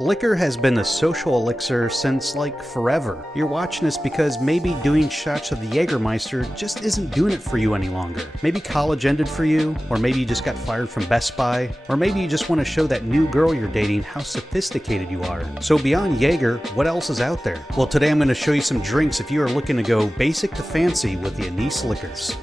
Liquor has been a social elixir since, like, forever. You're watching this because maybe doing shots of the Jägermeister just isn't doing it for you any longer. Maybe college ended for you, or maybe you just got fired from Best Buy, or maybe you just want to show that new girl you're dating how sophisticated you are. So beyond Jaeger, what else is out there? Well, today I'm going to show you some drinks if you are looking to go basic to fancy with the Anise liquors.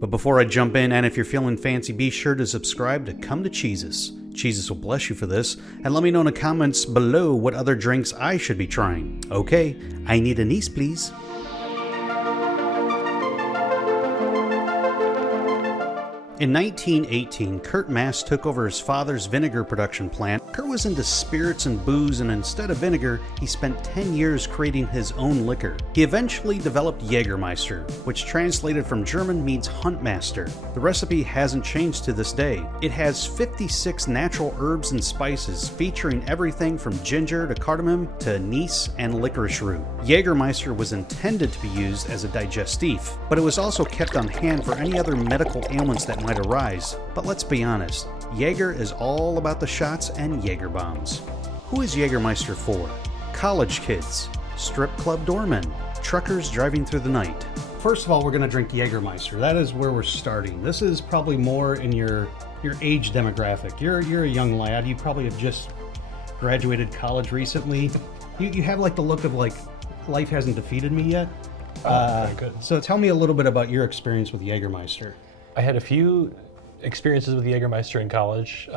But before I jump in, and if you're feeling fancy, be sure to subscribe to Come to Cheesus. Cheesus will bless you for this, and let me know in the comments below what other drinks I should be trying. Okay, I need anise, please. In 1918, Kurt Mass took over his father's vinegar production plant. Kurt was into spirits and booze, and instead of vinegar, he spent 10 years creating his own liquor. He eventually developed Jägermeister, which translated from German means huntmaster. The recipe hasn't changed to this day. It has 56 natural herbs and spices, featuring everything from ginger to cardamom to anise and licorice root. Jägermeister was intended to be used as a digestif, but it was also kept on hand for any other medical ailments that might arise. But let's be honest, Jaeger is all about the shots and Jaeger bombs. Who is Jägermeister for? College kids, strip club doormen, truckers driving through the night. First of all, we're going to drink Jägermeister. That is where we're starting. This is probably more in your age demographic. You're a young lad. You probably have just graduated college recently. You have like the look of like life hasn't defeated me yet. Very good. So tell me a little bit about your experience with Jägermeister. I had a few experiences with Jägermeister in college,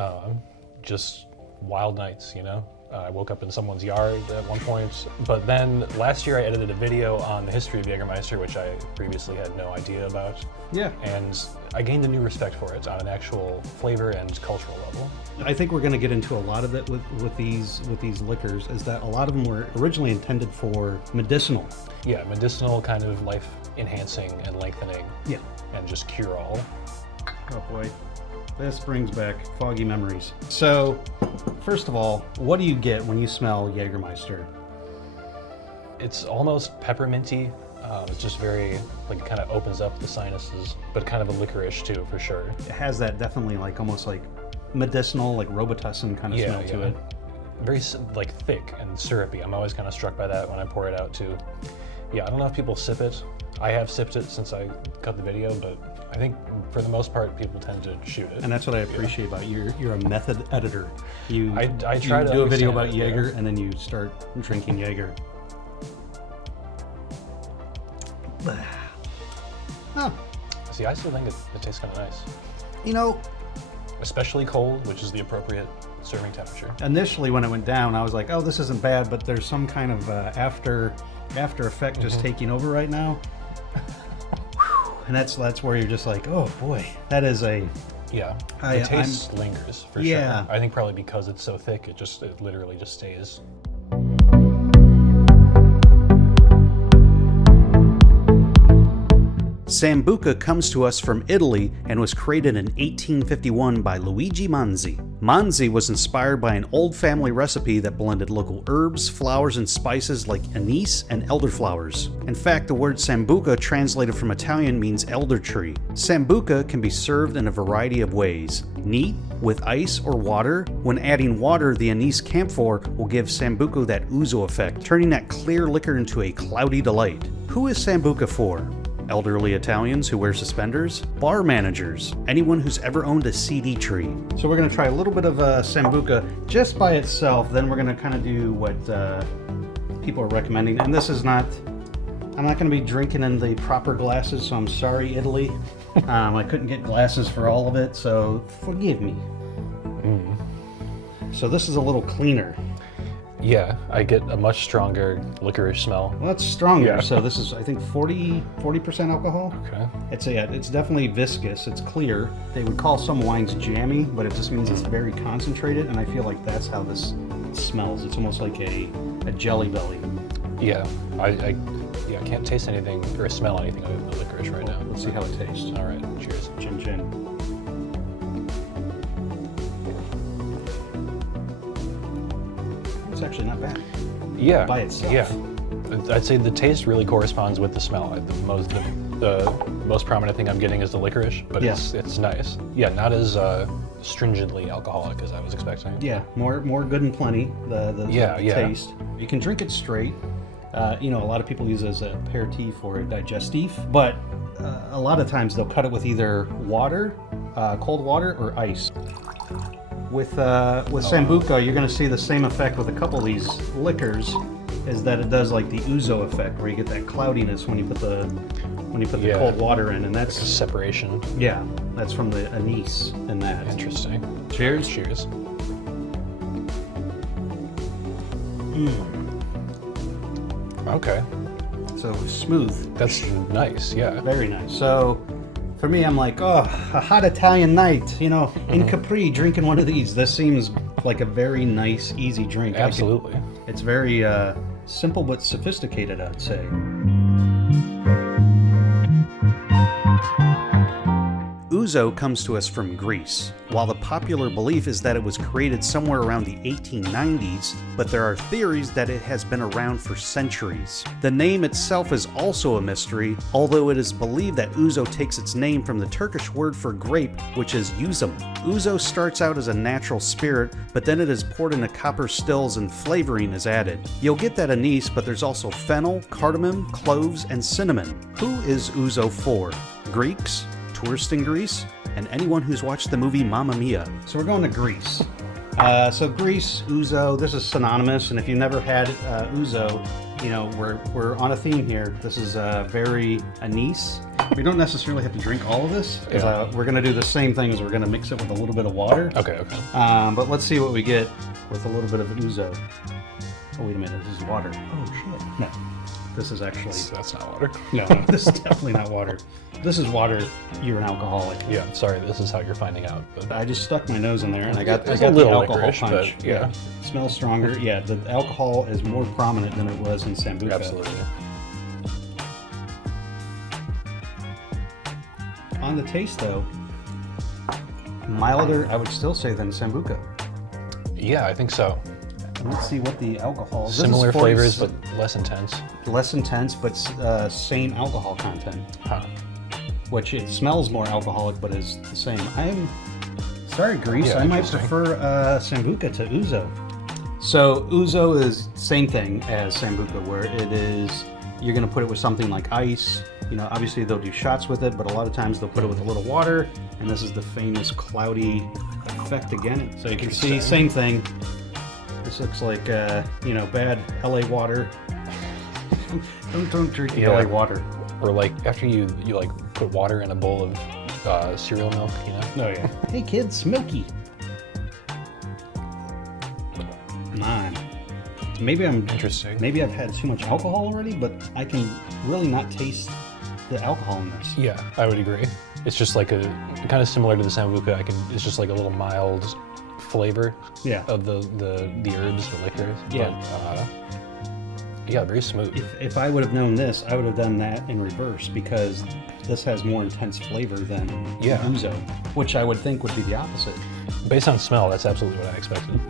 just wild nights, you know? I woke up in someone's yard at one point, but then last year I edited a video on the history of Jägermeister, which I previously had no idea about. Yeah. And I gained a new respect for it on an actual flavor and cultural level. I think we're going to get into a lot of it with these liquors, is that a lot of them were originally intended for medicinal. Yeah, medicinal, kind of life enhancing and lengthening. Yeah. And just cure all. Oh boy, this brings back foggy memories. So, first of all, what do you get when you smell Jägermeister? It's almost pepperminty. It's just very, like, kind of opens up the sinuses, but kind of a licorice too, for sure. It has that definitely like almost like medicinal, like Robitussin kind of smell to it. Very like thick and syrupy. I'm always kind of struck by that when I pour it out too. Yeah, I don't know if people sip it. I have sipped it since I cut the video, but I think for the most part people tend to shoot it. And that's what I appreciate about you. You're a method editor. I try to do a video about it, Jaeger, and then you start drinking Jaeger. Oh. See, I still think it tastes kind of nice. You know, especially cold, which is the appropriate serving temperature. Initially, when it went down, I was like, "Oh, this isn't bad," but there's some kind of after effect just taking over right now. And that's where you're just like, oh boy, that is a... Yeah, the taste lingers for sure. I think probably because it's so thick, it literally just stays. Sambuca comes to us from Italy and was created in 1851 by Luigi Manzi. Manzi was inspired by an old family recipe that blended local herbs, flowers, and spices like anise and elderflowers. In fact, the word Sambuca translated from Italian means elder tree. Sambuca can be served in a variety of ways. Neat, with ice or water. When adding water, the anise camphor will give Sambuca that Ouzo effect, turning that clear liquor into a cloudy delight. Who is Sambuca for? Elderly Italians who wear suspenders, bar managers, anyone who's ever owned a CD tree. So we're going to try a little bit of Sambuca just by itself, then we're going to kind of do what people are recommending. And this is not, I'm not going to be drinking in the proper glasses, so I'm sorry, Italy. I couldn't get glasses for all of it, so forgive me. So this is a little cleaner. Yeah, I get a much stronger licorice smell. Well, that's stronger. Yeah. So this is, I think, 40% alcohol. Okay. It's definitely viscous. It's clear. They would call some wines jammy, but it just means it's very concentrated, and I feel like that's how this smells. It's almost like a jelly belly. Yeah, I can't taste anything or smell anything other than the licorice right now. Let's see how it tastes. All right, cheers. Chin chin. It's actually not bad. Yeah. By itself. Yeah. I'd say the taste really corresponds with the smell. The The most prominent thing I'm getting is the licorice, but Yeah. it's nice. Yeah, not as stringently alcoholic as I was expecting. Yeah, more good and plenty. The Yeah. taste. You can drink it straight. A lot of people use it as an aperitif or a digestif, but a lot of times they'll cut it with either water, cold water, or ice. With Sambuca, you're going to see the same effect with a couple of these liquors, is that it does like the Ouzo effect, where you get that cloudiness when you put the cold water in, and that's Separation. that's from the anise in that. Interesting. Cheers. Cheers. Okay. So smooth. That's nice, yeah. Very nice. So for me, I'm like, oh, a hot Italian night, in Capri, drinking one of these. This seems like a very nice, easy drink. Absolutely. It's very simple but sophisticated, I'd say. Ouzo comes to us from Greece. While the popular belief is that it was created somewhere around the 1890s, but there are theories that it has been around for centuries. The name itself is also a mystery, although it is believed that Ouzo takes its name from the Turkish word for grape, which is üzüm. Ouzo starts out as a natural spirit, but then it is poured into copper stills and flavoring is added. You'll get that anise, but there's also fennel, cardamom, cloves, and cinnamon. Who is Ouzo for? Greeks? Tourists in Greece, and anyone who's watched the movie Mamma Mia. So we're going to Greece. So Greece, Ouzo, this is synonymous, and if you've never had Ouzo, we're on a theme here. This is very anise. We don't necessarily have to drink all of this, because we're going to do the same thing as we're going to mix it with a little bit of water. Okay. But let's see what we get with a little bit of Ouzo. Oh, wait a minute, this is water. Oh, shit. No, this is actually... That's not water. No, this is definitely not water. This is water. You're an alcoholic. Yeah, sorry, this is how you're finding out. But I just stuck my nose in there and I got the little alcohol licorice, punch. but yeah. Smells stronger. Yeah, the alcohol is more prominent than it was in Sambuca. Absolutely. On the taste, though, milder, I would still say, than Sambuca. Yeah, I think so. And let's see what the alcohol... Similar flavors, but less intense. Less intense, but same alcohol content. Huh. Which it smells more alcoholic, but is the same. I'm sorry, Greece. Yeah, I might prefer Sambuca to Ouzo. So Ouzo is same thing as Sambuca, where it is you're going to put it with something like ice. Obviously they'll do shots with it, but a lot of times they'll put it with a little water, and this is the famous cloudy effect again. So you can see same thing. This looks like bad LA water. don't drink LA water. Or like after you like put water in a bowl of cereal milk, Oh yeah. Hey kids, milky. Man. Maybe I'm Interesting. Maybe I've had too much alcohol already, but I can really not taste the alcohol in this. Yeah, I would agree. It's just like kind of similar to the Sambuca. It's just like a little mild flavor of the herbs, the liquors. Yeah. But, very smooth. If I would have known this, I would have done that in reverse, because this has more intense flavor than Ouzo, which I would think would be the opposite. Based on smell, that's absolutely what I expected.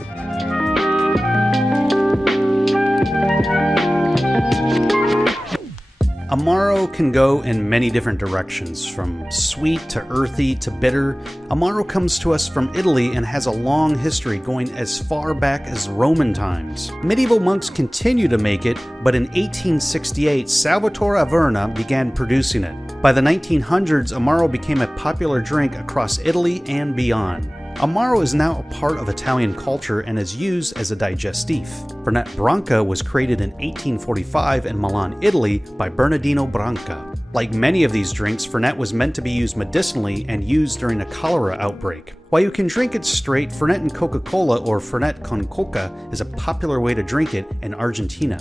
Amaro can go in many different directions, from sweet to earthy to bitter. Amaro comes to us from Italy and has a long history going as far back as Roman times. Medieval monks continue to make it, but in 1868, Salvatore Averna began producing it. By the 1900s, Amaro became a popular drink across Italy and beyond. Amaro is now a part of Italian culture and is used as a digestif. Fernet Branca was created in 1845 in Milan, Italy by Bernardino Branca. Like many of these drinks, Fernet was meant to be used medicinally and used during a cholera outbreak. While you can drink it straight, Fernet and Coca-Cola or Fernet con Coca is a popular way to drink it in Argentina.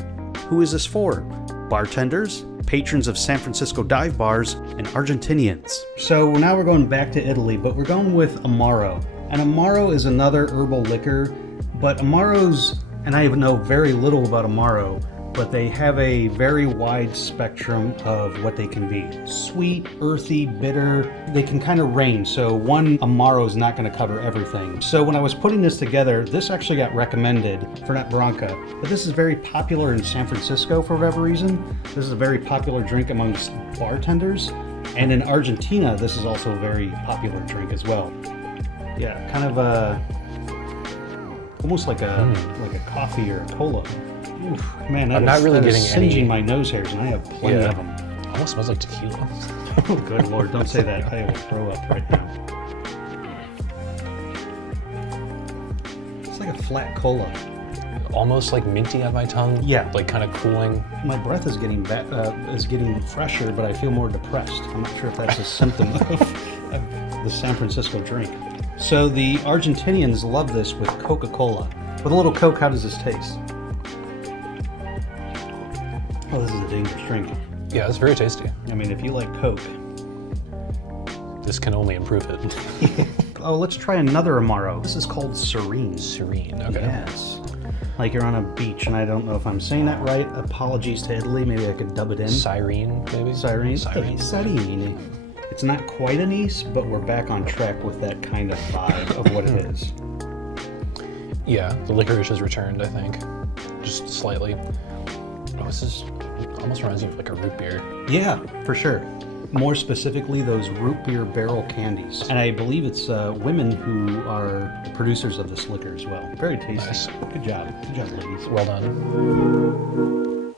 Who is this for? Bartenders, patrons of San Francisco dive bars, and Argentinians. So now we're going back to Italy, but we're going with Amaro. And Amaro is another herbal liquor, but Amaro's, and I know very little about Amaro, but they have a very wide spectrum of what they can be. Sweet, earthy, bitter, they can kind of range, so one Amaro is not going to cover everything. So when I was putting this together, this actually got recommended for Fernet Branca, but this is very popular in San Francisco for whatever reason. This is a very popular drink amongst bartenders, and in Argentina, this is also a very popular drink as well. Yeah, kind of almost like a coffee or a cola. Oof, man, I'm not really getting singeing my nose hairs, and I have plenty of them. Almost smells like tequila. Oh, good Lord, don't say that. I will throw up right now. It's like a flat cola. Almost like minty on my tongue. Yeah. Like kind of cooling. My breath is getting fresher, but I feel more depressed. I'm not sure if that's a symptom of the San Francisco drink. So the Argentinians love this with Coca-Cola. With a little Coke, how does this taste? Oh, this is a dangerous drink. Yeah, it's very tasty. I mean, if you like Coke. This can only improve it. Oh, let's try another Amaro. This is called Serene. Serene, okay. Yes. Like you're on a beach, and I don't know if I'm saying that right. Apologies to Italy. Maybe I could dub it in. Sirene, maybe? Sirene. Sirene. Sirene. It's not quite anise, but we're back on track with that kind of vibe of what it is. Yeah, the licorice has returned, I think. Just slightly. Oh, this is almost reminds me of like a root beer. Yeah, for sure. More specifically, those root beer barrel candies. And I believe it's women who are the producers of this liquor as well. Very tasty. Nice. Good job. Good job, ladies. Well done.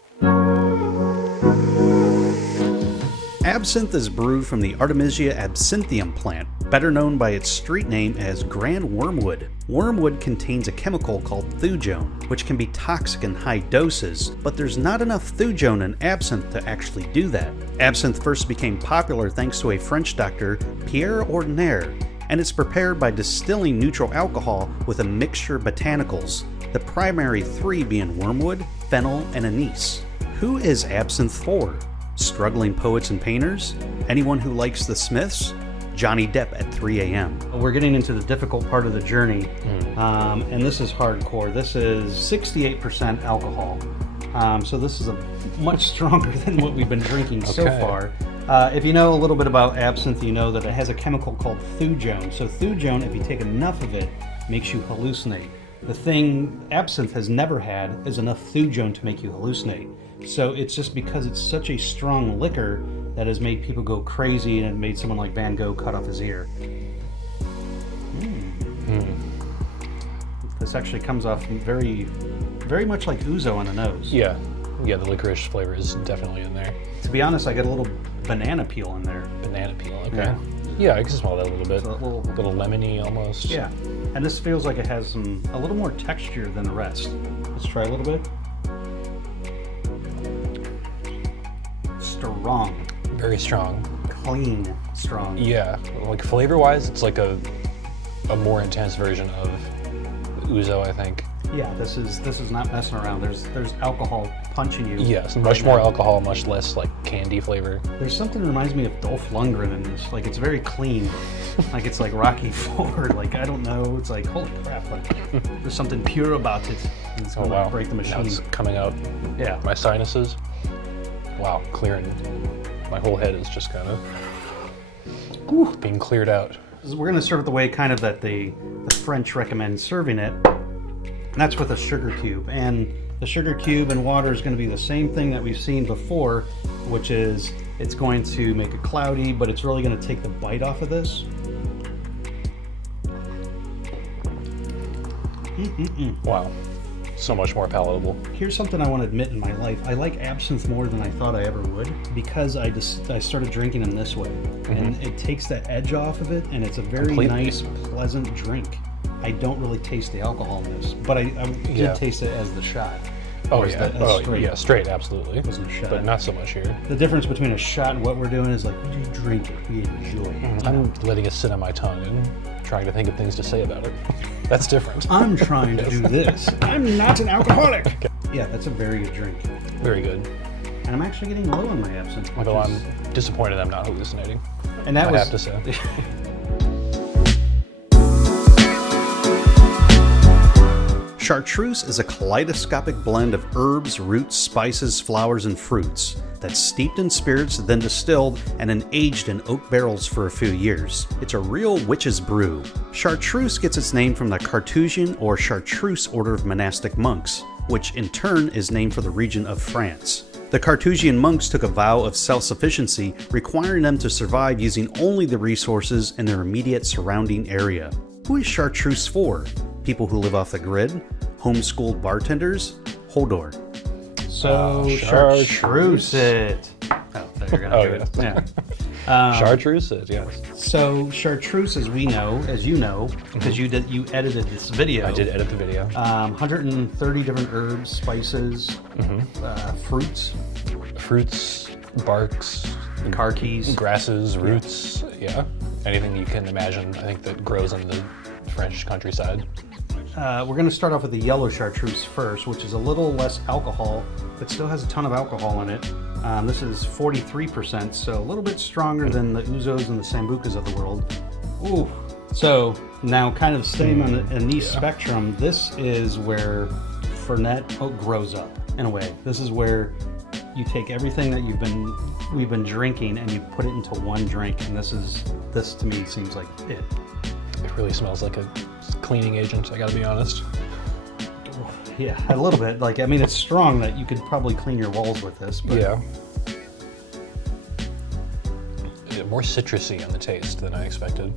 Absinthe is brewed from the Artemisia absinthium plant, better known by its street name as grand wormwood. Wormwood contains a chemical called thujone, which can be toxic in high doses, but there's not enough thujone in absinthe to actually do that. Absinthe first became popular thanks to a French doctor, Pierre Ordinaire, and it's prepared by distilling neutral alcohol with a mixture of botanicals, the primary three being wormwood, fennel, and anise. Who is absinthe for? Struggling poets and painters? Anyone who likes the Smiths? Johnny Depp at 3 a.m. We're getting into the difficult part of the journey, and this is hardcore. This is 68% alcohol, so this is much stronger than what we've been drinking so far. If you know a little bit about absinthe, you know that it has a chemical called thujone. So thujone, if you take enough of it, makes you hallucinate. The thing absinthe has never had is enough thujone to make you hallucinate. So it's just because it's such a strong liquor that has made people go crazy, and it made someone like Van Gogh cut off his ear. This actually comes off very, very much like Ouzo on the nose. Yeah, the licorice flavor is definitely in there. To be honest, I get a little banana peel in there. Banana peel, okay. Yeah, I can smell that a little bit. So a little lemony almost. Yeah, and this feels like it has a little more texture than the rest. Let's try a little bit. Strong. Very strong. Clean, strong. Yeah, like flavor-wise, it's like a more intense version of Ouzo, I think. Yeah, this is not messing around. There's alcohol punching you. Yes, much more alcohol, much less like candy flavor. There's something that reminds me of Dolph Lundgren in this. Like, it's very clean. Like, it's like Rocky IV. Like, I don't know. It's like, holy crap. Like, there's something pure about it. It's going to break the machine. Now it's coming out. Yeah. My sinuses. Wow, clearing. My whole head is just kind of being cleared out. We're going to serve it the way kind of that the French recommend serving it. And that's with a sugar cube. And the sugar cube and water is going to be the same thing that we've seen before, which is it's going to make it cloudy, but it's really going to take the bite off of this. Wow. So much more palatable. Here's something I want to admit in my life. I like absinthe more than I thought I ever would, because I started drinking them this way. And it takes the edge off of it, and it's a very nice, pleasant drink. I don't really taste the alcohol in this, but I did taste it as the shot. Oh yeah, straight, absolutely. It wasn't a shot. But not so much here. The difference between a shot and what we're doing is like, we just drink it, we enjoy it. I'm letting it sit on my tongue and trying to think of things to say about it. That's different. I'm trying to do this. I'm not an alcoholic. Okay. Yeah, that's a very good drink. Very good. And I'm actually getting low on my absinthe. Although I'm disappointed I'm not hallucinating. And that I have to say. Chartreuse is a kaleidoscopic blend of herbs, roots, spices, flowers, and fruits that's steeped in spirits, then distilled, and then aged in oak barrels for a few years. It's a real witch's brew. Chartreuse gets its name from the Carthusian or Chartreuse order of monastic monks, which in turn is named for the region of France. The Carthusian monks took a vow of self-sufficiency, requiring them to survive using only the resources in their immediate surrounding area. Who is Chartreuse for? People who live off the grid? Homeschooled bartenders? Hodor. So, Chartreuse it. Oh, there you're gonna do it. Yeah. Chartreuse, yes. So, Chartreuse, as we know, as you know, because you edited this video. I did edit the video. 130 different herbs, spices, fruits, barks, car keys, grasses, roots, yeah. Anything you can imagine, I think, that grows in the French countryside. We're going to start off with the yellow Chartreuse first, which is a little less alcohol, but still has a ton of alcohol in it. This is 43%, so a little bit stronger than the Ouzos and the Sambucas of the world. Ooh. So now, kind of staying on the Anise spectrum, this is where Fernet grows up in a way. This is where you take everything that we've been drinking and you put it into one drink, and this to me seems like it. It really smells like a cleaning agent, I gotta be honest. Yeah, a little bit. Like, I mean, it's strong that you could probably clean your walls with this. But yeah. More citrusy on the taste than I expected.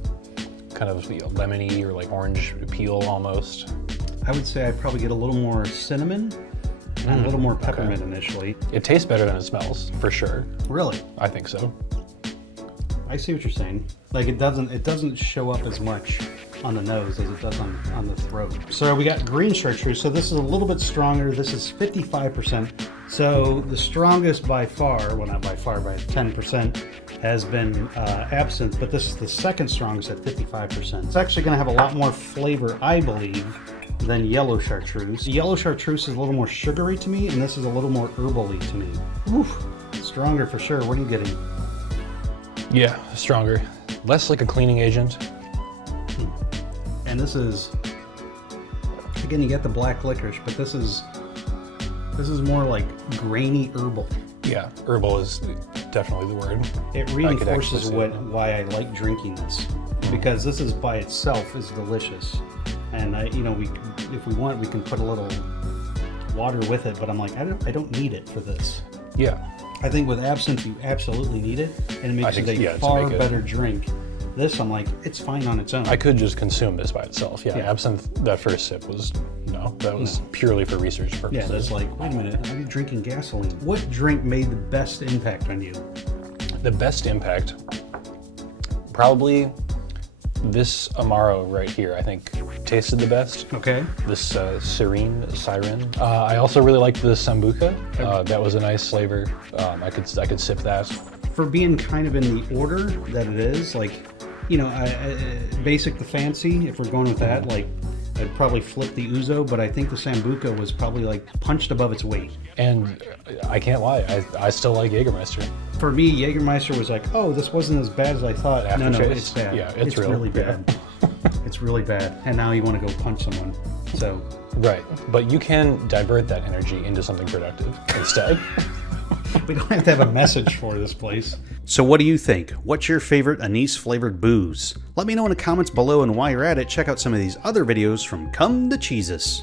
Kind of lemony or like orange peel almost. I would say I probably get a little more cinnamon and a little more peppermint initially. It tastes better than it smells, for sure. Really? I think so. I see what you're saying. Like, it doesn't show up as much on the nose as it does on the throat. So we got green Chartreuse. So this is a little bit stronger. This is 55%. So the strongest by far, well, not by far, by 10%, has been Absinthe, but this is the second strongest at 55%. It's actually going to have a lot more flavor, I believe, than yellow Chartreuse. The yellow Chartreuse is a little more sugary to me, and this is a little more herbally to me. Oof, stronger for sure. What are you getting? Yeah, stronger. Less like a cleaning agent. And this is, again, you get the black licorice, but this is more like grainy herbal. Yeah, herbal is definitely the word. It reinforces why I like drinking this, because this is by itself is delicious. And if we want, we can put a little water with it, but I'm like, I don't need it for this. Yeah. I think with Absinthe, you absolutely need it, and it makes it a far better drink. This, I'm like, it's fine on its own. I could just consume this by itself. Yeah. Absinthe, that first sip was, purely for research purposes. Yeah, that's like, wait a minute, I'm drinking gasoline. What drink made the best impact on you? The best impact? Probably this Amaro right here, I think, tasted the best. Okay. This Siren. I also really liked the Sambuca. That was a nice flavor. I could sip that. For being kind of in the order that it is, like, basic to fancy, if we're going with that, like, I'd probably flip the Ouzo, but I think the Sambuca was probably like punched above its weight. And I can't lie, I still like Jägermeister. For me, Jägermeister was like, oh, this wasn't as bad as I thought. No, it's bad. Yeah, it's really bad. It's really bad. And now you want to go punch someone. So. Right, but you can divert that energy into something productive instead. We don't have to have a message for this place. So what do you think? What's your favorite anise-flavored booze? Let me know in the comments below, and while you're at it, check out some of these other videos from Come to Cheesus.